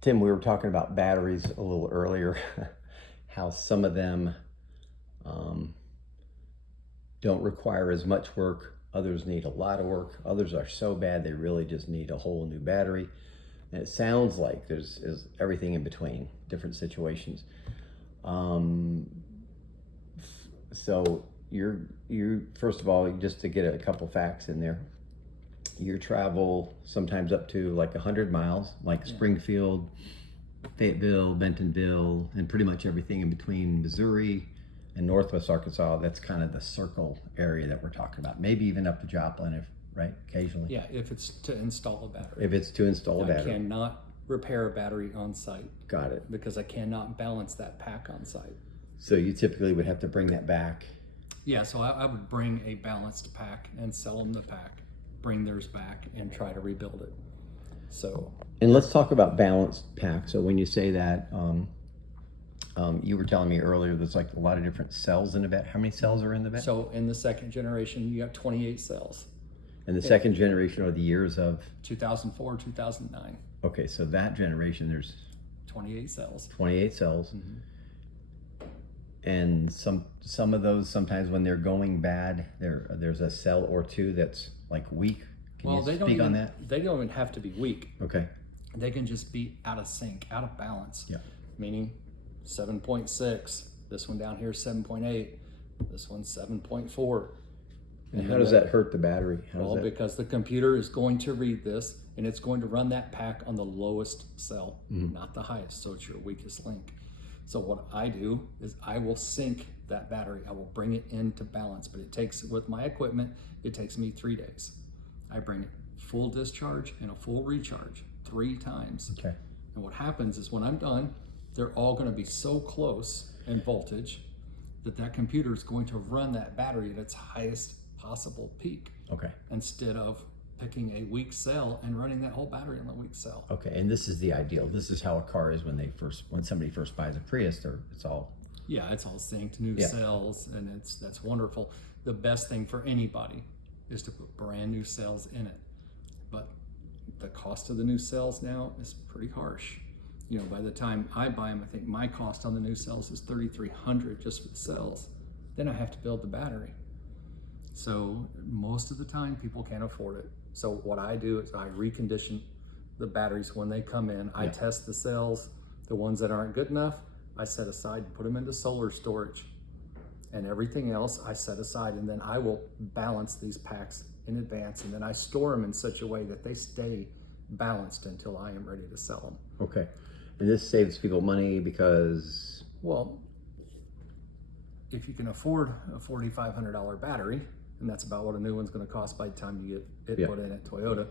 Tim, we were talking about batteries a little earlier, how some of them um, don't require as much work. Others need a lot of work. Others are so bad they really just need a whole new battery. And it sounds like is everything in between, different situations. Um, so you're first of all, just to get a couple facts in there, your travel sometimes up to like 100 miles, like Springfield, Fayetteville, Bentonville, and pretty much everything in between Missouri and Northwest Arkansas. That's kind of the circle area that we're talking about. Maybe even up to Joplin, if right, occasionally. Yeah, if it's to install a battery. If it's to install a battery. I cannot repair a battery on site. Got it. Because I cannot balance that pack on site. So you typically would have to bring that back. Yeah, so I would bring a balanced pack and sell them the pack, bring theirs back and try to rebuild it. So. And let's talk about balanced pack. So when you say that, you were telling me earlier there's like a lot of different cells in the bat. How many cells are in the bat? So in the second generation, you got 28 cells. And the second generation are the years of? 2004, 2009. Okay, so that generation, there's 28 cells. 28 cells. Mm-hmm. And some of those, sometimes when they're going bad, there's a cell or two that's like weak. Can you speak on that? They don't even have to be weak. Okay. They can just be out of sync, out of balance. Yeah. Meaning 7.6, this one down here is 7.8, this one's 7.4. And how does that hurt the battery? Because the computer is going to read this and it's going to run that pack on the lowest cell, not the highest, so it's your weakest link. So what I do is I will sync that battery. I will bring it into balance, but it takes, with my equipment, it takes me 3 days. I bring it full discharge and a full recharge 3 times. Okay. And what happens is when I'm done, they're all going to be so close in voltage that computer is going to run that battery at its highest possible peak. Okay. Instead of picking a weak cell and running that whole battery on the weak cell. Okay, and this is the ideal. This is how a car is when somebody first buys a Prius. It's all. Yeah, it's all synced, new cells, and that's wonderful. The best thing for anybody is to put brand new cells in it, but the cost of the new cells now is pretty harsh. You know, by the time I buy them, I think my cost on the new cells is $3,300 just for the cells. Then I have to build the battery. So most of the time people can't afford it. So what I do is I recondition the batteries when they come in. I test the cells. The ones that aren't good enough, I set aside and put them into solar storage. And everything else I set aside, and then I will balance these packs in advance, and then I store them in such a way that they stay balanced until I am ready to sell them. Okay. And this saves people money because? Well, if you can afford a $4,500 battery, and that's about what a new one's going to cost by the time you get it put in at Toyota,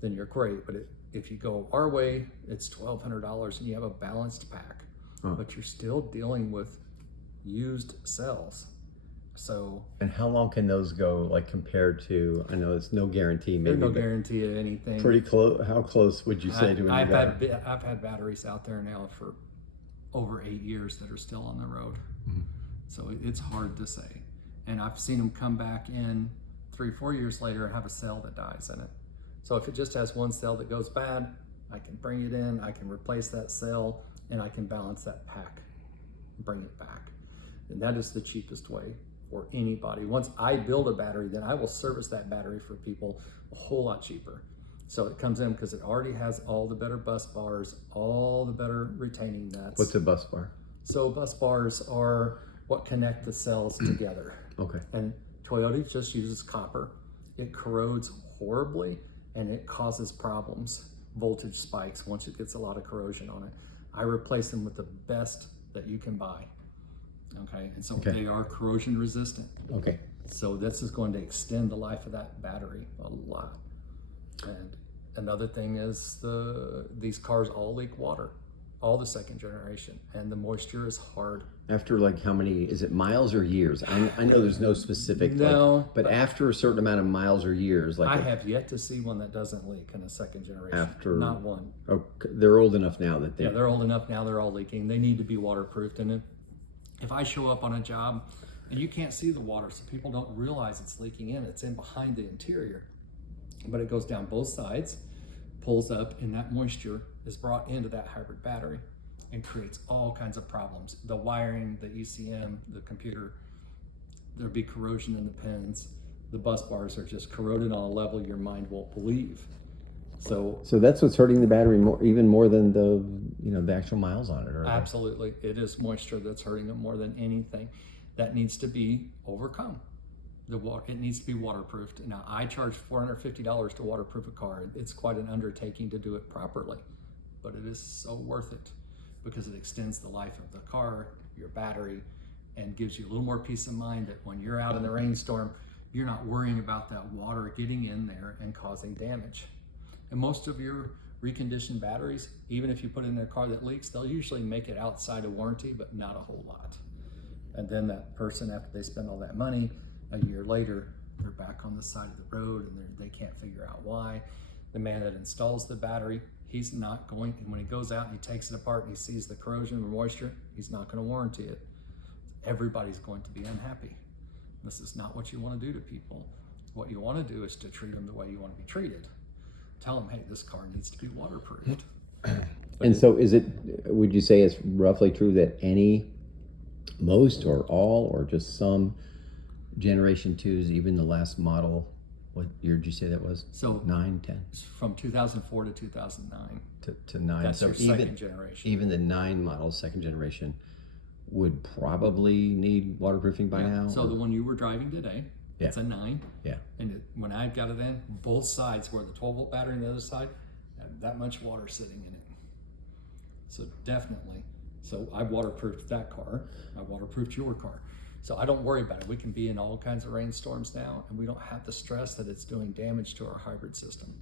then you're great. But if you go our way, it's $1,200 and you have a balanced pack, but you're still dealing with used cells. So. And how long can those go, like compared to? I know it's no guarantee. Maybe there's no guarantee of anything. Pretty close. How close would you say to? I've had batteries out there now for over 8 years that are still on the road. Mm-hmm. So it's hard to say. And I've seen them come back in 3-4 years later and have a cell that dies in it. So if it just has one cell that goes bad, I can bring it in, I can replace that cell, and I can balance that pack, bring it back. And that is the cheapest way for anybody. Once I build a battery, then I will service that battery for people a whole lot cheaper. So it comes in because it already has all the better bus bars, all the better retaining nuts. What's a bus bar? So bus bars are what connect the cells together. Okay. And Toyota just uses copper. It corrodes horribly and it causes problems, voltage spikes once it gets a lot of corrosion on it. I replace them with the best that you can buy. Okay, and so they are corrosion resistant. Okay. So this is going to extend the life of that battery a lot. And another thing is these cars all leak water, all the second generation, and the moisture is hard. After like how many, is it miles or years? I know there's no specific, but after a certain amount of miles or years, like I have yet to see one that doesn't leak in a second generation. Not one. Oh, they're old enough now that they're old enough now. They're all leaking. They need to be waterproofed. And if I show up on a job and you can't see the water, so people don't realize it's leaking in. It's in behind the interior, but it goes down both sides. pulls up, and that moisture is brought into that hybrid battery and creates all kinds of problems. The wiring, the ECM, the computer, there'll be corrosion in the pins. The bus bars are just corroded on a level your mind won't believe. So that's what's hurting the battery even more than the actual miles on it. Absolutely, it is moisture that's hurting it more than anything. That needs to be overcome. It needs to be waterproofed. Now, I charge $450 to waterproof a car. It's quite an undertaking to do it properly, but it is so worth it because it extends the life of the car, your battery, and gives you a little more peace of mind that when you're out in the rainstorm, you're not worrying about that water getting in there and causing damage. And most of your reconditioned batteries, even if you put it in a car that leaks, they'll usually make it outside of warranty, but not a whole lot. And then that person, after they spend all that money, a year later, they're back on the side of the road and they can't figure out why. The man that installs the battery, he's not going, and when he goes out and he takes it apart and he sees the corrosion or moisture, he's not going to warranty it. Everybody's going to be unhappy. This is not what you want to do to people. What you want to do is to treat them the way you want to be treated. Tell them, hey, this car needs to be waterproofed. And so would you say it's roughly true that most or all or just some Generation 2s, even the last model, what year did you say that was? So 9, 10? From 2004 to 2009. To 9. That's so your second generation. Even the 9 model, second generation, would probably need waterproofing by now? So the one you were driving today, it's a 9. Yeah. And when I got it in, both sides where the 12-volt battery and the other side had that much water sitting in it. So definitely. So I waterproofed that car. I waterproofed your car. So I don't worry about it. We can be in all kinds of rainstorms now, and we don't have the stress that it's doing damage to our hybrid system.